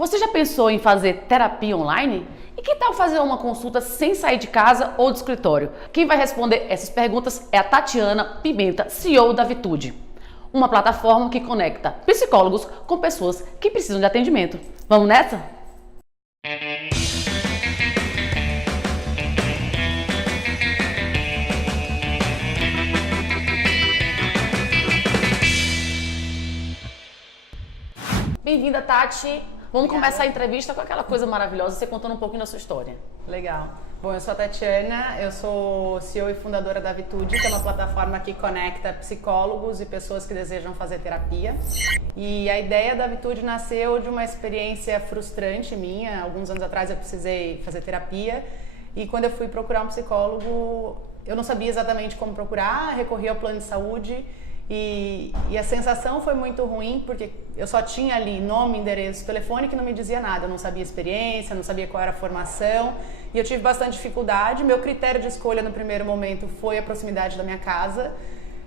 Você já pensou em fazer terapia online? E que tal fazer uma consulta sem sair de casa ou do escritório? Quem vai responder essas perguntas é a Tatiana Pimenta, CEO da Vitude, uma plataforma que conecta psicólogos com pessoas que precisam de atendimento. Vamos nessa? Bem-vinda, Tati. Vamos começar a entrevista com aquela coisa maravilhosa, você contando um pouquinho da sua história. Legal. Bom, eu sou a Tatiana, eu sou CEO e fundadora da Vitude, que é uma plataforma que conecta psicólogos e pessoas que desejam fazer terapia. E a ideia da Vitude nasceu de uma experiência frustrante minha. Alguns anos atrás eu precisei fazer terapia e quando eu fui procurar um psicólogo, eu não sabia exatamente como procurar, recorri ao plano de saúde. E a sensação foi muito ruim, porque eu só tinha ali nome, endereço, telefone que não me dizia nada. Eu não sabia experiência, não sabia qual era a formação. E eu tive bastante dificuldade. Meu critério de escolha no primeiro momento foi a proximidade da minha casa.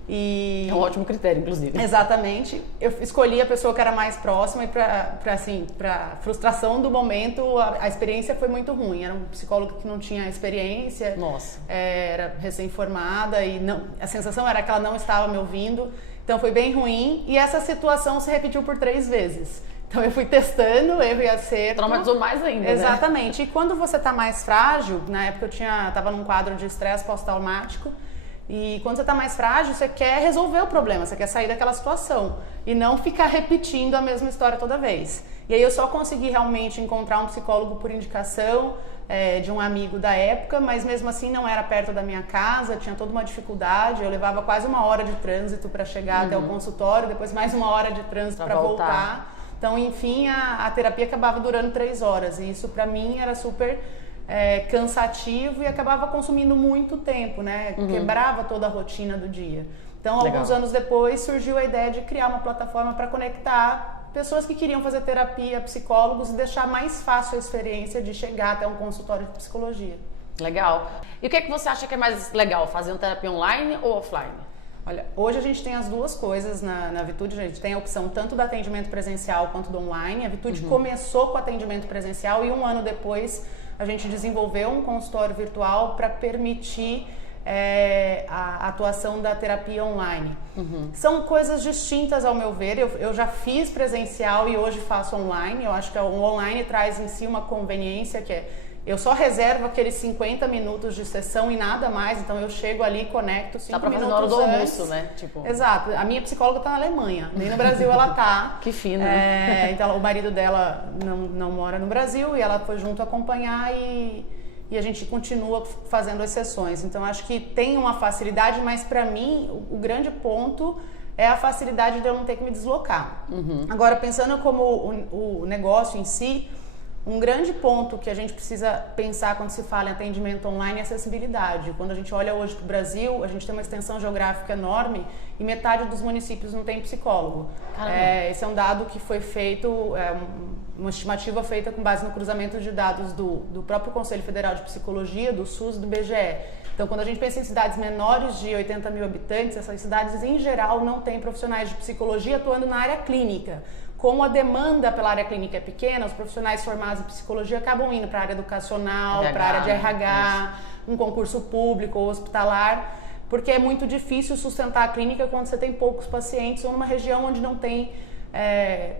É um ótimo critério, inclusive. Exatamente. Eu escolhi a pessoa que era mais próxima e para frustração do momento, a experiência foi muito ruim. Era um psicólogo que não tinha experiência. Nossa. Era recém-formada e a sensação era que ela não estava me ouvindo. Então foi bem ruim e essa situação se repetiu por 3 vezes. Então eu fui testando, erro e acerto. Traumatizou mais ainda, Exatamente. Né? E quando você está mais frágil, na época eu estava num quadro de estresse pós-traumático, e quando você está mais frágil, você quer resolver o problema, você quer sair daquela situação e não ficar repetindo a mesma história toda vez. E aí eu só consegui realmente encontrar um psicólogo por indicação de um amigo da época, mas mesmo assim não era perto da minha casa, tinha toda uma dificuldade, eu levava quase 1 hora de trânsito para chegar até o consultório, depois mais 1 hora de trânsito para voltar. Então, enfim, a terapia acabava durando 3 horas e isso para mim era super cansativo e acabava consumindo muito tempo, né? Quebrava toda a rotina do dia. Então, alguns anos depois, surgiu a ideia de criar uma plataforma para conectar pessoas que queriam fazer terapia, psicólogos e deixar mais fácil a experiência de chegar até um consultório de psicologia. Legal. E o que é que você acha que é mais legal, fazer uma terapia online ou offline? Olha, hoje a gente tem as duas coisas na Vitude, a gente tem a opção tanto do atendimento presencial quanto do online. A Vitude começou com o atendimento presencial e 1 ano depois a gente desenvolveu um consultório virtual para permitir a atuação da terapia online. São coisas distintas ao meu ver, eu já fiz presencial e hoje faço online. Eu acho que o online traz em si uma conveniência que eu só reservo aqueles 50 minutos de sessão e nada mais, então eu chego ali, conecto 5 minutos antes. Dá pra fazer na hora do almoço, né? Tipo... Exato. A minha psicóloga tá na Alemanha, nem no Brasil ela tá. Que fina, né? Então o marido dela não mora no Brasil e ela foi junto acompanhar e a gente continua fazendo as sessões. Então acho que tem uma facilidade, mas para mim o grande ponto é a facilidade de eu não ter que me deslocar. Agora, pensando como o negócio em si, um grande ponto que a gente precisa pensar quando se fala em atendimento online é acessibilidade. Quando a gente olha hoje para o Brasil, a gente tem uma extensão geográfica enorme e metade dos municípios não tem psicólogo. Esse é um dado que foi feito, uma estimativa feita com base no cruzamento de dados do próprio Conselho Federal de Psicologia, do SUS e do BGE. Então, quando a gente pensa em cidades menores de 80 mil habitantes, essas cidades, em geral, não têm profissionais de psicologia atuando na área clínica. Como a demanda pela área clínica é pequena, os profissionais formados em psicologia acabam indo para a área educacional, para a área de RH, um concurso público ou hospitalar, porque é muito difícil sustentar a clínica quando você tem poucos pacientes ou numa região onde não tem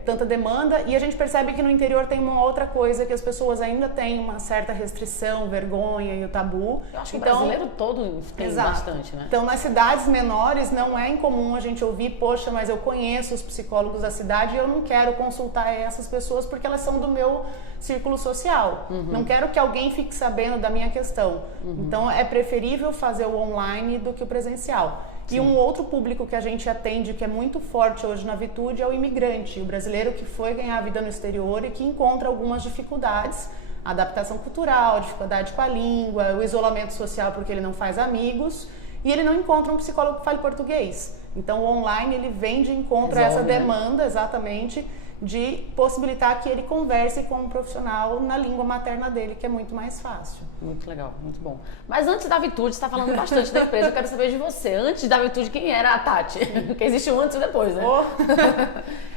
tanta demanda. E a gente percebe que no interior tem uma outra coisa, que as pessoas ainda têm uma certa restrição, vergonha e o tabu. Eu acho que o brasileiro todo tem bastante, né? Então, nas cidades menores não é incomum a gente ouvir, poxa, mas eu conheço os psicólogos da cidade e eu não quero consultar essas pessoas porque elas são do meu círculo social. Não quero que alguém fique sabendo da minha questão. Então, é preferível fazer o online do que o presencial. Sim. E um outro público que a gente atende, que é muito forte hoje na Vitude, é o imigrante, o brasileiro que foi ganhar a vida no exterior e que encontra algumas dificuldades, adaptação cultural, dificuldade com a língua, o isolamento social porque ele não faz amigos e ele não encontra um psicólogo que fale português. Então o online ele vem de encontro a essa demanda, exatamente. de possibilitar que ele converse com um profissional na língua materna dele, que é muito mais fácil. Muito legal, muito bom. Mas antes da Vitude, você está falando bastante da empresa, eu quero saber de você. Antes da Vitude, quem era a Tati? Porque existe um antes e depois, né?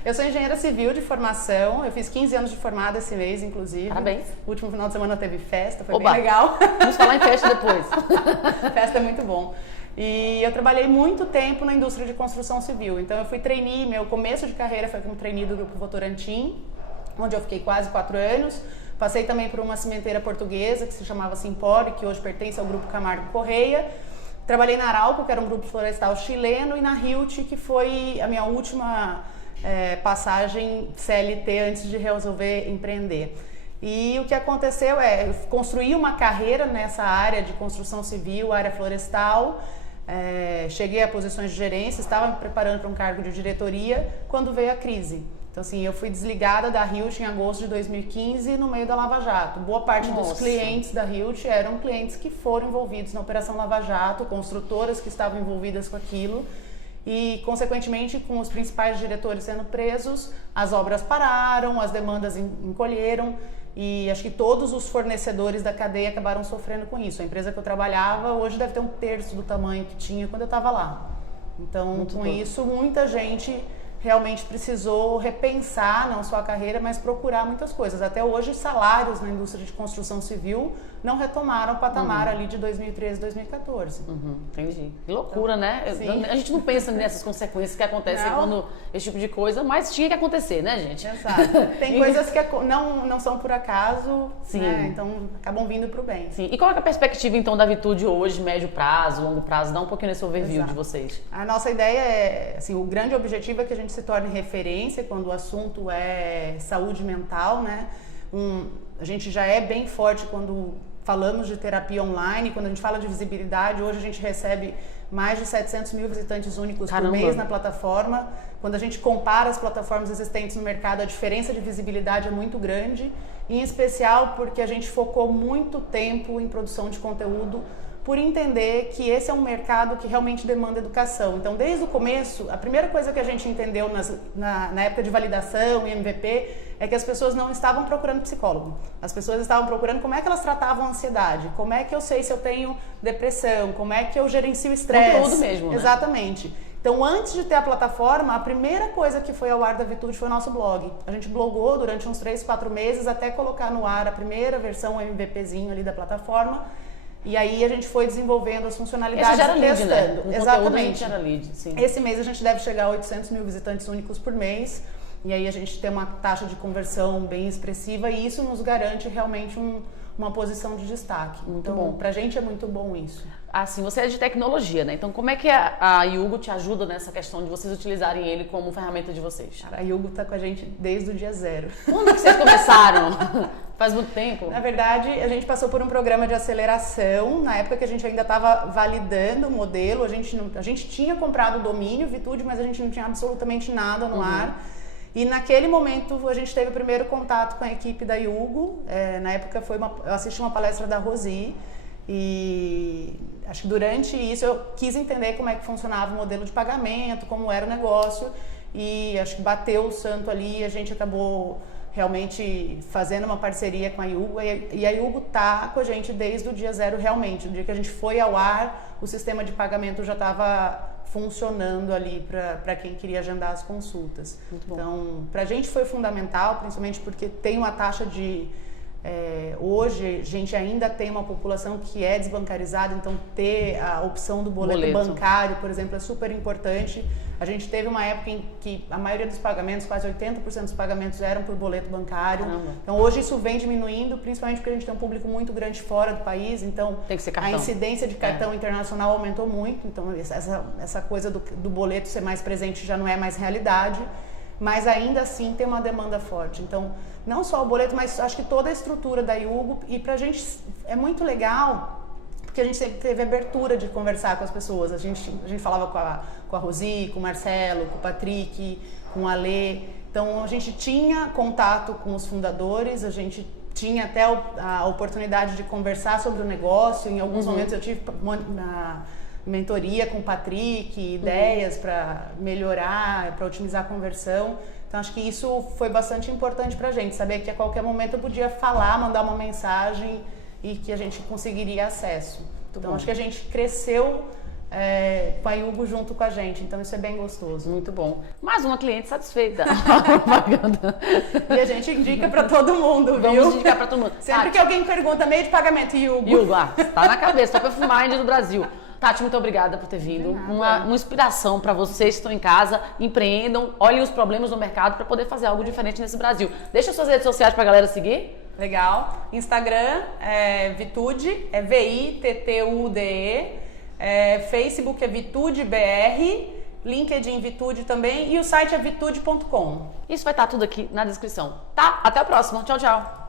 Eu sou engenheira civil de formação, eu fiz 15 anos de formada esse mês, inclusive. Parabéns. O último final de semana teve festa, foi Oba. bem legal. Vamos falar em festa depois. Festa é muito bom. E eu trabalhei muito tempo na indústria de construção civil. Então eu fui trainee, meu começo de carreira foi como trainee do Grupo Votorantim, onde eu fiquei quase 4 anos. Passei também por uma cimenteira portuguesa que se chamava Simpor, que hoje pertence ao Grupo Camargo Correia. Trabalhei na Arauco, que era um grupo florestal chileno, e na Hilt, que foi a minha última passagem CLT antes de resolver empreender. E o que aconteceu eu construí uma carreira nessa área de construção civil, área florestal. Cheguei a posições de gerência, estava me preparando para um cargo de diretoria quando veio a crise. Então, assim, eu fui desligada da Hilt em agosto de 2015 no meio da Lava Jato. Boa parte dos clientes da Hilt eram clientes que foram envolvidos na Operação Lava Jato, construtoras que estavam envolvidas com aquilo. E, consequentemente, com os principais diretores sendo presos, as obras pararam, as demandas encolheram. E acho que todos os fornecedores da cadeia acabaram sofrendo com isso. A empresa que eu trabalhava hoje deve ter 1/3 do tamanho que tinha quando eu estava lá. Então, com isso, muita gente realmente precisou repensar não só a carreira, mas procurar muitas coisas. Até hoje, salários na indústria de construção civil não retomaram o patamar ali de 2013, 2014. Entendi. Que loucura, né? Sim. A gente não pensa nessas consequências que acontecem quando esse tipo de coisa, mas tinha que acontecer, né, gente? Exato. Tem coisas que não são por acaso, Sim. Né? Então acabam vindo para o bem. Sim. E qual é a perspectiva, então, da Vitude hoje, médio prazo, longo prazo? Dá um pouquinho nesse overview de vocês. A nossa ideia assim, o grande objetivo é que a gente se torne referência quando o assunto é saúde mental, né? A gente já é bem forte quando falamos de terapia online, quando a gente fala de visibilidade. Hoje a gente recebe mais de 700 mil visitantes únicos por mês na plataforma. Quando a gente compara as plataformas existentes no mercado, a diferença de visibilidade é muito grande, em especial porque a gente focou muito tempo em produção de conteúdo por entender que esse é um mercado que realmente demanda educação. Então, desde o começo, a primeira coisa que a gente entendeu na época de validação e MVP é que as pessoas não estavam procurando psicólogo. As pessoas estavam procurando como é que elas tratavam a ansiedade, como é que eu sei se eu tenho depressão, como é que eu gerencio o estresse. Conteúdo mesmo, né? Exatamente. Então, antes de ter a plataforma, a primeira coisa que foi ao ar da Vitude foi o nosso blog. A gente blogou durante uns 3, 4 meses até colocar no ar a primeira versão, o MVPzinho ali da plataforma. E aí a gente foi desenvolvendo as funcionalidades e testando. Né? O Exatamente. Gera lead, sim. Esse mês a gente deve chegar a 800 mil visitantes únicos por mês. E aí a gente tem uma taxa de conversão bem expressiva e isso nos garante realmente uma posição de destaque. Muito então, bom. Pra gente é muito bom isso. Assim, você é de tecnologia, né? Então, como é que a Yugo te ajuda nessa questão de vocês utilizarem ele como ferramenta de vocês? A Yugo tá com a gente desde o dia 0. Quando que vocês começaram? Faz muito tempo? Na verdade, a gente passou por um programa de aceleração. Na época que a gente ainda estava validando o modelo, a gente tinha comprado o domínio Vitude, mas a gente não tinha absolutamente nada no ar. E naquele momento a gente teve o primeiro contato com a equipe da Yugo. Na época eu assisti uma palestra da Rosi e acho que durante isso eu quis entender como é que funcionava o modelo de pagamento, como era o negócio e acho que bateu o santo ali e a gente acabou realmente fazendo uma parceria com a Yugo e a Yugo tá com a gente desde o dia 0 realmente. No dia que a gente foi ao ar, o sistema de pagamento já estava funcionando ali para quem queria agendar as consultas. Então, para a gente foi fundamental, principalmente porque tem uma taxa de... hoje, a gente ainda tem uma população que é desbancarizada, então ter a opção do boleto bancário, por exemplo, é super importante. A gente teve uma época em que a maioria dos pagamentos, quase 80% dos pagamentos eram por boleto bancário. Caramba. Então, hoje isso vem diminuindo, principalmente porque a gente tem um público muito grande fora do país, então tem que ser cartão. A incidência de cartão internacional aumentou muito, então essa coisa do boleto ser mais presente já não é mais realidade, mas ainda assim tem uma demanda forte. Então, não só o boleto, mas acho que toda a estrutura da Yugo, e pra gente é muito legal, porque a gente sempre teve abertura de conversar com as pessoas. A gente falava com a Rosi, com o Marcelo, com o Patrick, com o Alê. Então, a gente tinha contato com os fundadores, a gente tinha até a oportunidade de conversar sobre o negócio. Em alguns momentos eu tive uma mentoria com o Patrick, ideias para melhorar, para otimizar a conversão. Então acho que isso foi bastante importante pra gente, saber que a qualquer momento eu podia falar, mandar uma mensagem e que a gente conseguiria acesso. Então acho que a gente cresceu com a Yugo junto com a gente, então isso é bem gostoso. Muito bom. Mais uma cliente satisfeita. E a gente indica pra todo mundo, viu? Vamos indicar pra todo mundo. Sempre que alguém pergunta meio de pagamento, Yugo. Yugo, tá na cabeça, top of mind do Brasil. Tati, muito obrigada por ter vindo. Uma inspiração para vocês que estão em casa, empreendam, olhem os problemas no mercado para poder fazer algo diferente nesse Brasil. Deixa suas redes sociais para a galera seguir. Legal. Instagram é Vitude, é VITTUDE. Facebook é VitudeBR, LinkedIn Vitude também e o site é vitude.com. Isso vai estar tudo aqui na descrição, tá? Até a próxima. Tchau, tchau.